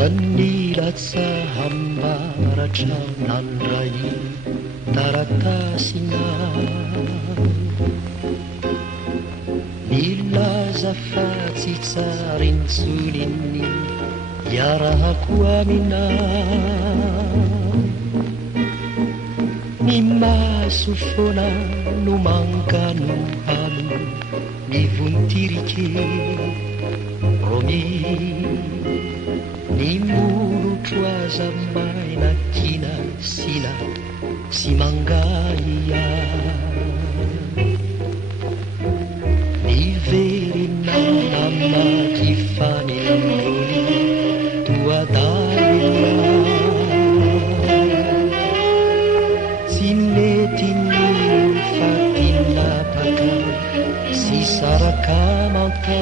Manilatsa hambaratra nandray taratasina nilaza fa tsy tsara intsoniny iarahako amina ny maso foana no mangano halo ny vontirike romi ny molotro aza maina kina sina sy mangaya ny verina namaky fanelrony toadalina tsy mety ny fatinapaka sy saraka manta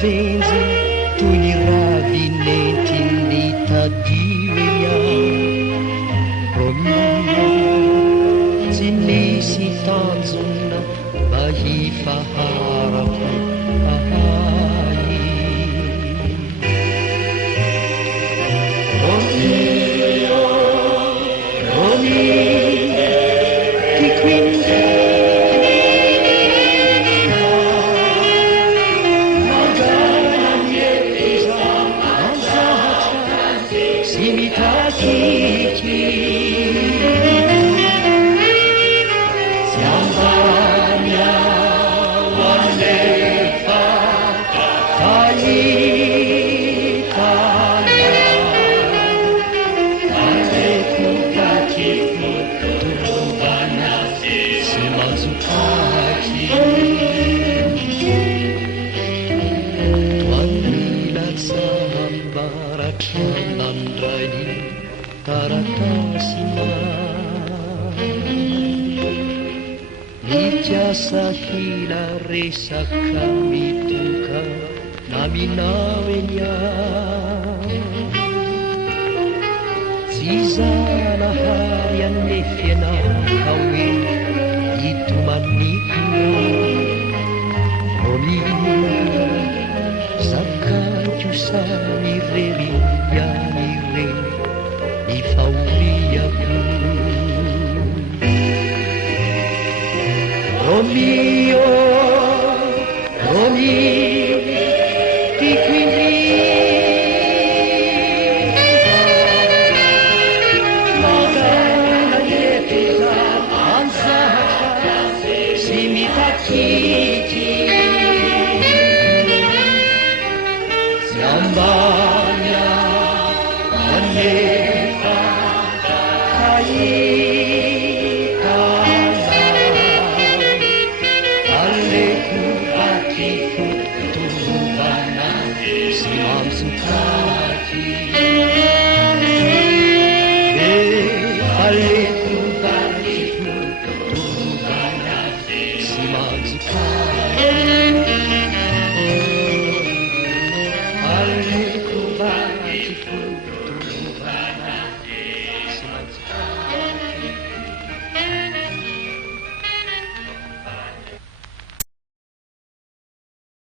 venzy toy ny ravinenty ny tadioenya romi tsy nisy tanjona mba hifaharako ahay romi tiquinte Simitaki Siambanya walefa Kayitanya Alekukakifu Turubana Simazukaki Tuanilatsa hambaratra nandray taratasina nitiasa hila resaka mitoka na minawenya tsy zanahary anefianaka hoe itomanikona romi zakako sany rery iany reny ny faoriako Romeo